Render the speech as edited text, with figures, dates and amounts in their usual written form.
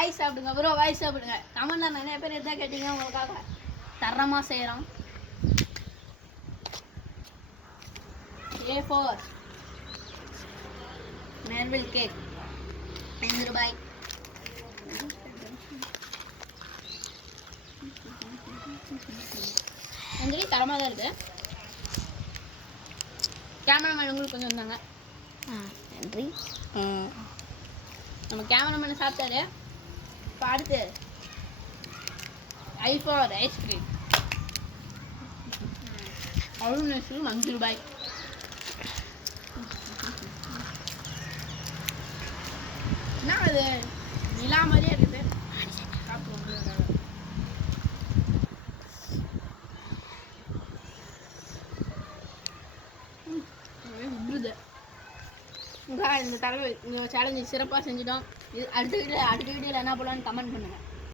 வாய் சாப்பிடுங்க ப்ரோ, வாய் சாப்பிடுங்க. கமெண்ட்ல நிறைய பேர் எதாவது கேட்டீங்க, உங்களுக்காக தரமாக செய்கிறோம். A4 மேர்பிள் கேக் 5 ரூபாய். அஞ்சலி தரமாக தான் இருக்குது. கேமராமேன் உங்களுக்கு கொஞ்சம் வந்தாங்க. நன்றி. நம்ம கேமராமேன் சாப்பிட்டாரு. இப்போ அடுத்து I4 ஐஸ்கிரீம் அருண் ஐஸ்கிரீம் 5 ரூபாய். என்ன அது நிலா மாதிரியே இருக்குது. இந்த தடவை இந்த சேலஞ்சு சிறப்பாக செஞ்சிட்டோம். இது அடுத்த வீடியோவில் என்ன போடலான்னு கமெண்ட் பண்ணுங்கள்.